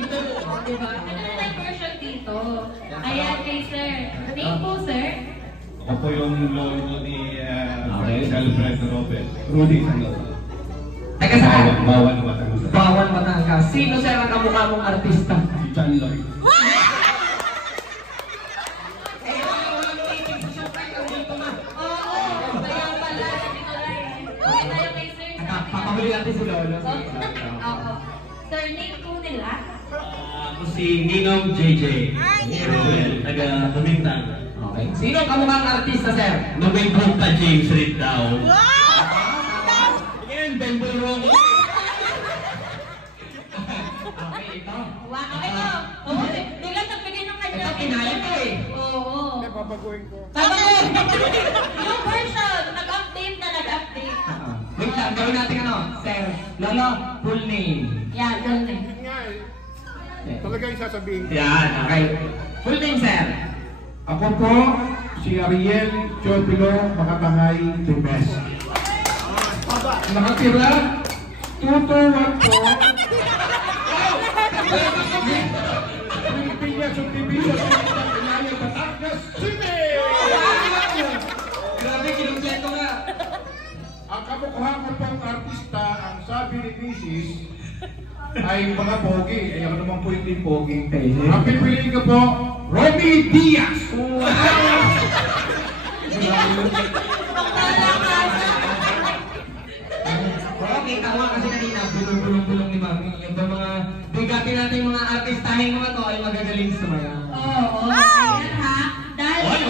O, diba? Ganun na yung version dito. Ayan kay sir. Name po, sir? Ako po yung lolo ni Alfredo Lopez. Rudy Santos. Teka saan? Bawal Batangas. Bawal Batangas. Sino sir ang kamukha mong artista? Si John Lloyd. Papahuli natin si Lolo. Oo. Sir, name po nila? Ako si Ninong JJ. Taga Kumintang. Okay. Sino ang kamukhang artista, sir? May Buta James Reid daw. Again, Ben Bulrong. Okay, ito. Wow, ito. Oo, nila nagbigay ng kanya. Ito, kinaya ko eh. Oo. Babaguhin ko. Babaguhin! Yung version, nag-update na nag-update. Wait lang, gawin natin ano, sir. Lolo, full name. Yeah, full name. Yun nga eh. Talaga yung sasabihin ko. Yan, okay. Full name, sir. Ako po, si Ariel Chopilo Makatahay Tumes. Nakatira, tutuwag po. Pilipinas Subdivision ng Inayang Batangas City! Grabe, kinumpleto nga. Ang kamukha ko pong artista, ang sabi ni Mrs. ay mga pogi. Ay ako naman po hindi pogi. Ang pipiliin ko po, Romy Diaz! Okay, tama kasi kanina, bulong-bulong ni Mami. Yung ba mga bigatin natin yung mga artistahin mga to ay magagaling sumayaw. Oo, ayan ha. Dahil...